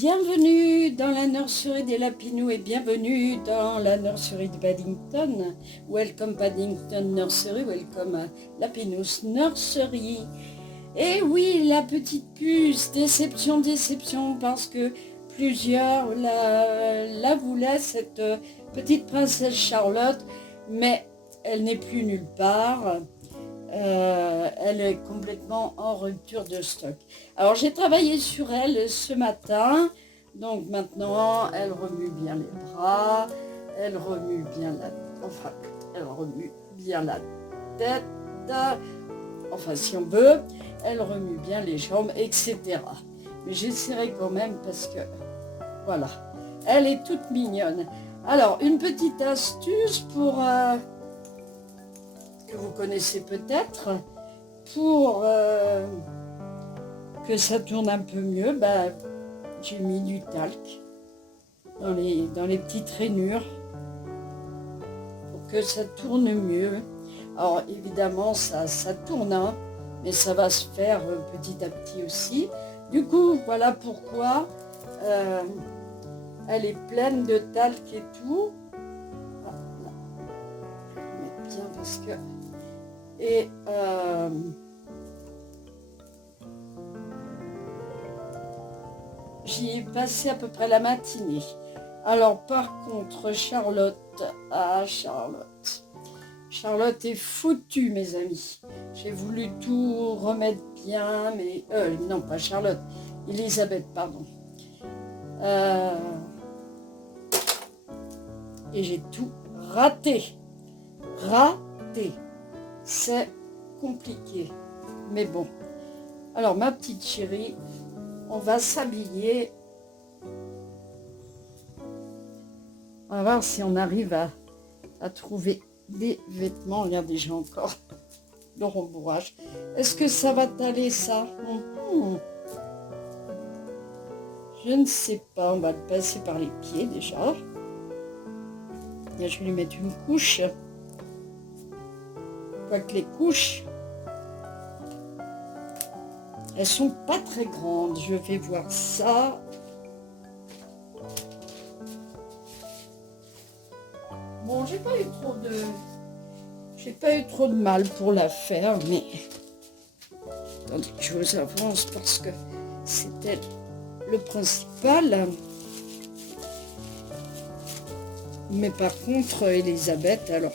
Bienvenue dans la nurserie des Lapinous et bienvenue dans la nurserie de Paddington. Welcome Paddington Nursery, welcome Lapinous Nursery. Et oui, la petite puce, déception, déception, parce que plusieurs la voulaient, cette petite princesse Charlotte, mais elle n'est plus nulle part. Elle est complètement en rupture de stock. Alors j'ai travaillé sur elle ce matin, donc maintenant elle remue bien les bras, elle remue bien elle remue bien la tête, enfin si on veut, elle remue bien les jambes, etc. Mais j'essaierai quand même parce que voilà, elle est toute mignonne. Alors une petite astuce pour que vous connaissez peut-être, pour que ça tourne un peu mieux, j'ai mis du talc dans les petites rainures pour que ça tourne mieux. Alors évidemment ça tourne, hein, mais ça va se faire petit à petit aussi. Du coup, voilà pourquoi elle est pleine de talc et tout. Ah, là. Je vais mettre bien parce que... Et j'y ai passé à peu près la matinée. Alors par contre, Charlotte est foutue, mes amis. J'ai voulu tout remettre bien, mais... non, pas Charlotte, Elisabeth, pardon. Et j'ai tout raté. C'est compliqué, mais bon. Alors ma petite chérie, on va s'habiller. On va voir si on arrive à trouver des vêtements. Regardez, j'ai encore le rembourrage. Est-ce que ça va t'aller ça? Je ne sais pas, on va le passer par les pieds déjà. Là, je vais lui mettre une couche. Que les couches, elles sont pas très grandes. Je vais voir ça. Bon, j'ai pas eu trop de mal pour la faire, mais attendez que je vous avance parce que c'était le principal. Mais par contre, Elisabeth, alors...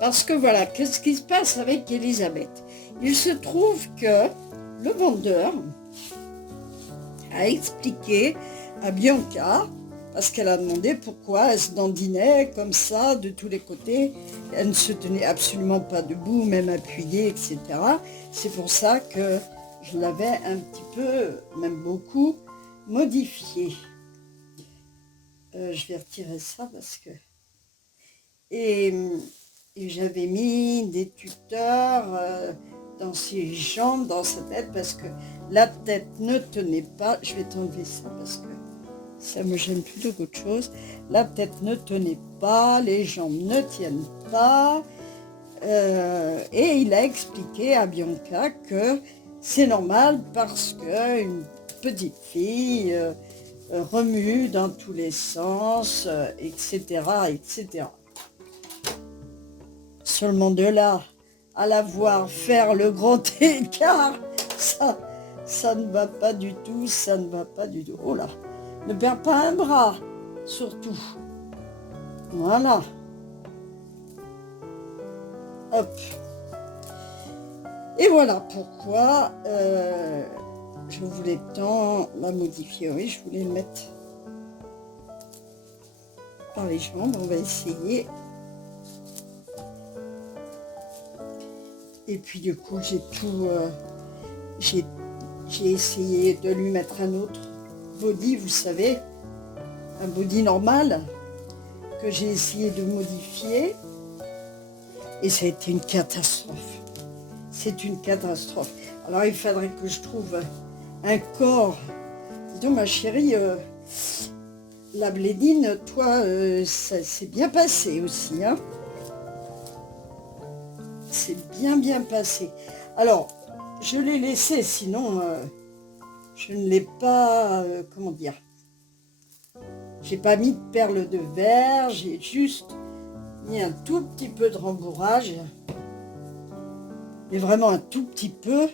Parce que voilà, qu'est-ce qui se passe avec Elisabeth? Il se trouve que le vendeur a expliqué à Bianca, parce qu'elle a demandé pourquoi elle se dandinait comme ça de tous les côtés, elle ne se tenait absolument pas debout, même appuyée, etc. C'est pour ça que je l'avais un petit peu, même beaucoup, modifié. Je vais retirer ça parce que... Et j'avais mis des tuteurs dans ses jambes, dans sa tête, parce que la tête ne tenait pas. Je vais t'enlever ça parce que ça me gêne plutôt qu'autre chose. La tête ne tenait pas, les jambes ne tiennent pas. Et il a expliqué à Bianca que c'est normal parce qu'une petite fille remue dans tous les sens, etc., etc. Seulement de là à la voir faire le grand écart, ça ne va pas du tout, ça ne va pas du tout. Oh là, ne perds pas un bras, surtout. Voilà. Hop. Et voilà pourquoi je voulais tant la modifier. Oui, je voulais le mettre par les jambes, on va essayer. Et puis du coup, j'ai essayé de lui mettre un autre body, vous savez, un body normal, que j'ai essayé de modifier. Et ça a été une catastrophe. C'est une catastrophe. Alors il faudrait que je trouve un corps. Dis donc ma chérie, la blédine, toi, ça s'est bien passé aussi, hein. C'est bien passé. Alors, je l'ai laissé, sinon je ne l'ai pas, comment dire, J'ai pas mis de perles de verre, j'ai juste mis un tout petit peu de rembourrage. Mais vraiment un tout petit peu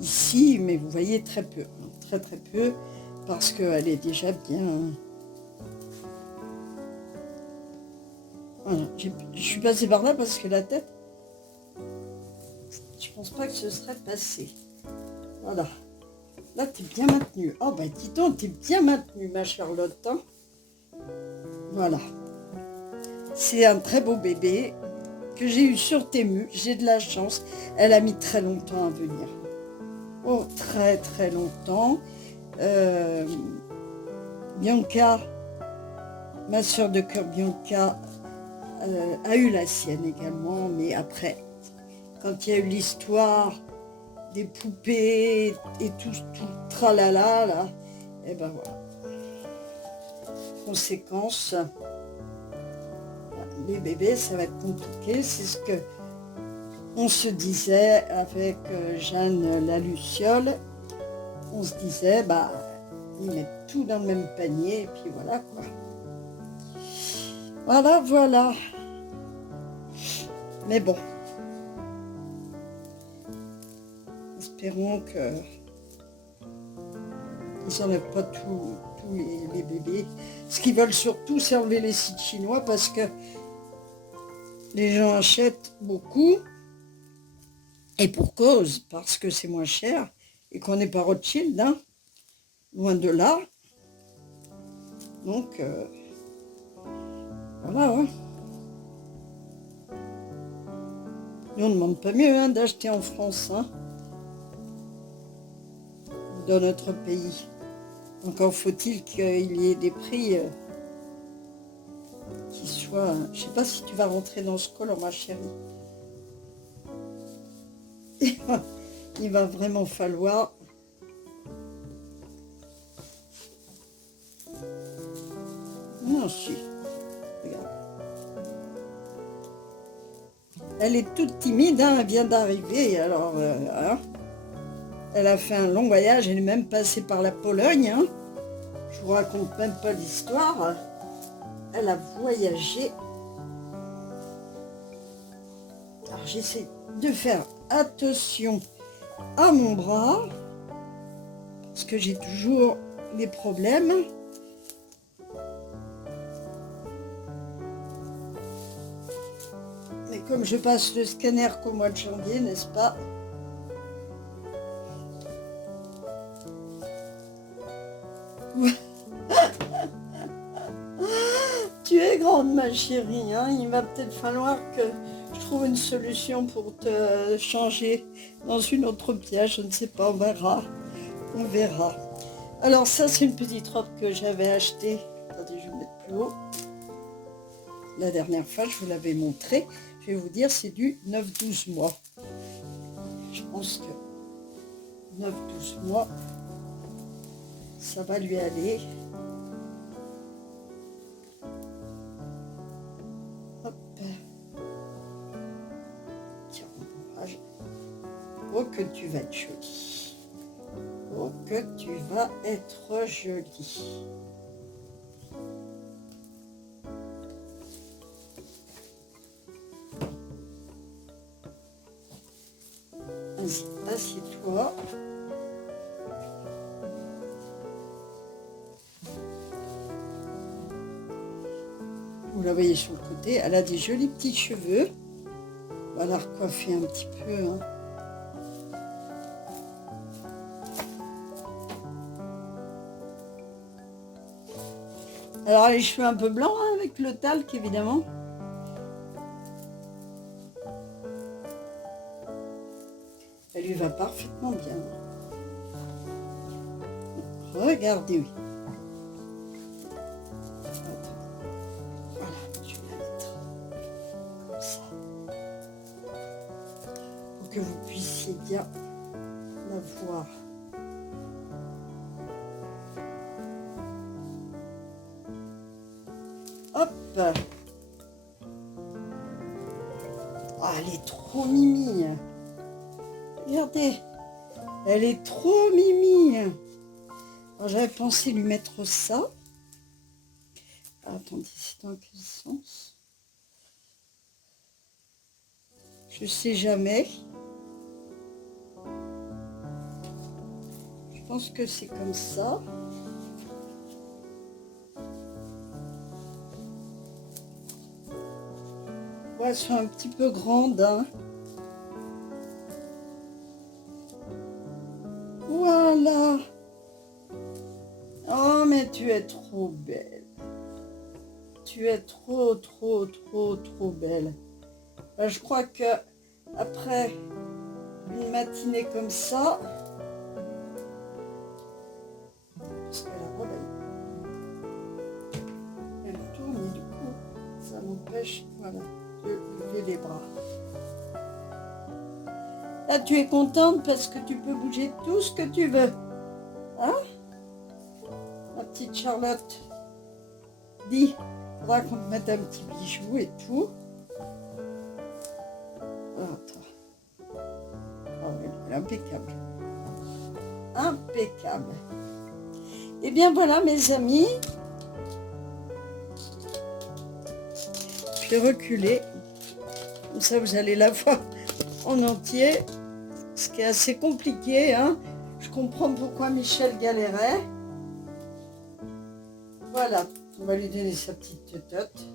ici, mais vous voyez très peu, hein, très très peu, parce qu'elle est déjà bien. Voilà, je suis passée par là parce que la tête, je pense pas que ce serait passé. Voilà. Là, tu es bien maintenue. Oh, ben dis donc, tu es bien maintenue, ma Charlotte. Hein. Voilà. C'est un très beau bébé que j'ai eu sur Temu. J'ai de la chance. Elle a mis très longtemps à venir. Oh, très très longtemps. Bianca, ma soeur de cœur Bianca, a eu la sienne également. Mais après, quand il y a eu l'histoire des poupées et tout le tralala, là, et ben voilà. Conséquence, les bébés, ça va être compliqué. C'est ce que on se disait avec Jeanne la Luciole. On se disait, bah, ils mettent tout dans le même panier, et puis voilà, quoi. Voilà, voilà. Mais bon. Espérons que ils n'enlèvent pas tous les bébés. Ce qu'ils veulent surtout, c'est enlever les sites chinois parce que les gens achètent beaucoup. Et pour cause, parce que c'est moins cher et qu'on n'est pas Rothschild, hein, loin de là. Donc, voilà. Hein. Nous, on ne demande pas mieux hein, d'acheter en France, hein, dans notre pays. Encore faut-il qu'il y ait des prix qui soient... Je ne sais pas si tu vas rentrer dans ce col, ma chérie. Il va vraiment falloir... Non, si. Regarde. Elle est toute timide, hein, elle vient d'arriver, alors... hein, elle a fait un long voyage, elle est même passée par la Pologne. Hein. Je vous raconte même pas l'histoire. Elle a voyagé. Alors j'essaie de faire attention à mon bras, parce que j'ai toujours des problèmes. Mais comme je passe le scanner qu'au mois de janvier, n'est-ce pas? Tu es grande, ma chérie, hein. Il va peut-être falloir que je trouve une solution pour te changer dans une autre pièce, je ne sais pas, on verra. On verra. Alors ça, c'est une petite robe que j'avais achetée. Attendez, je vais me mettre plus haut. La dernière fois, je vous l'avais montré. Je vais vous dire, c'est du 9-12 mois. Je pense que 9-12 mois, ça va lui aller. Hop. Tiens, courage. Oh, que tu vas être jolie. Oh, que tu vas être jolie. Vas-y, assieds-toi. Vous la voyez sur le côté, elle a des jolis petits cheveux. On va la recoiffer un petit peu. Hein. Alors les cheveux un peu blancs hein, avec le talc évidemment. Elle lui va parfaitement bien. Regardez, oui. Voilà, je vais la mettre comme ça. Pour que vous puissiez bien la voir. Hop. Ah, elle est trop mimi. Regardez, elle est trop mimi. Alors j'avais pensé lui mettre ça. Attendez, c'est dans quel sens? Je sais jamais. Je pense que c'est comme ça. Ouais, elles sont un petit peu grandes, hein. Voilà. Oh, mais tu es trop belle. Tu es trop, trop, trop, trop belle. Ben, je crois que après une matinée comme ça, parce que la robe, elle tourne et du coup, ça m'empêche, voilà, de lever les bras. Là, tu es contente parce que tu peux bouger tout ce que tu veux. Hein, ma petite Charlotte? Dis, faudra qu'on te mette un petit bijou et tout. Attends. Oh, elle est impeccable. Impeccable. Et bien voilà mes amis. Je vais reculer. Comme ça vous allez la voir en entier. Ce qui est assez compliqué, hein. Je comprends pourquoi Michel galérait. Voilà, on va lui donner sa petite tête.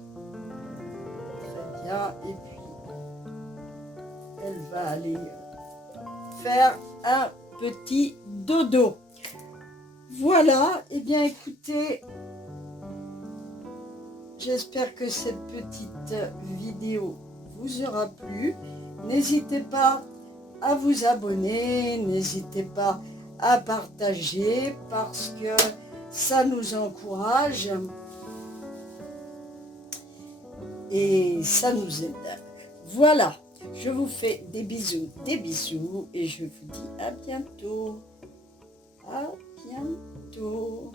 Très bien. Et puis, elle va aller faire un petit dodo. Voilà, et bien écoutez, j'espère que cette petite vidéo vous aura plu. N'hésitez pas à vous abonner, n'hésitez pas à partager parce que ça nous encourage et ça nous aide. Voilà, je vous fais des bisous et je vous dis à bientôt. À bientôt.